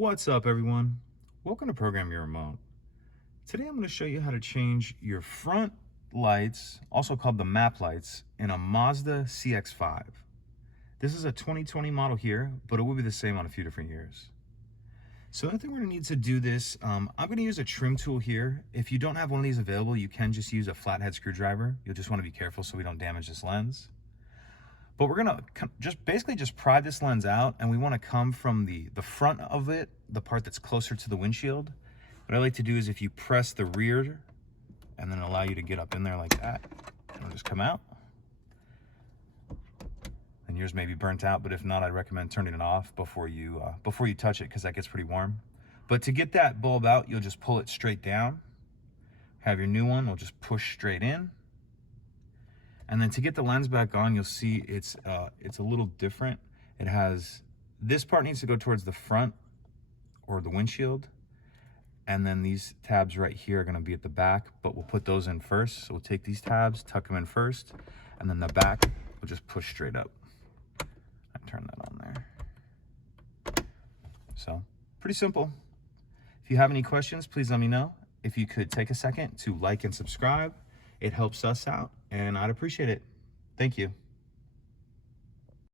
What's up, everyone? Welcome to Program Your Remote. Today I'm going to show you how to change your front lights, also called the map lights, in a Mazda CX-5. This is a 2020 model here, but it will be the same on a few different years. So I think we're going to need to do this. I'm going to use a trim tool here. If you don't have one of these available, you can just use a flathead screwdriver. You'll just want to be careful so we don't damage this lens. But we're gonna basically just pry this lens out, and we want to come from the front of it, the part that's closer to the windshield. What I like to do is if you press the rear and then allow you to get up in there like that, it'll just come out. And yours may be burnt out, but if not, I'd recommend turning it off before you touch it, because that gets pretty warm. But to get that bulb out, you'll just pull it straight down. Have your new one, we'll just push straight in. And then to get the lens back on, you'll see it's a little different. It has, this part needs to go towards the front or the windshield. And then these tabs right here are gonna be at the back, but we'll put those in first. So we'll take these tabs, tuck them in first, and then the back, we'll just push straight up. And turn that on there. So, pretty simple. If you have any questions, please let me know. If you could take a second to like and subscribe, it helps us out, and I'd appreciate it. Thank you.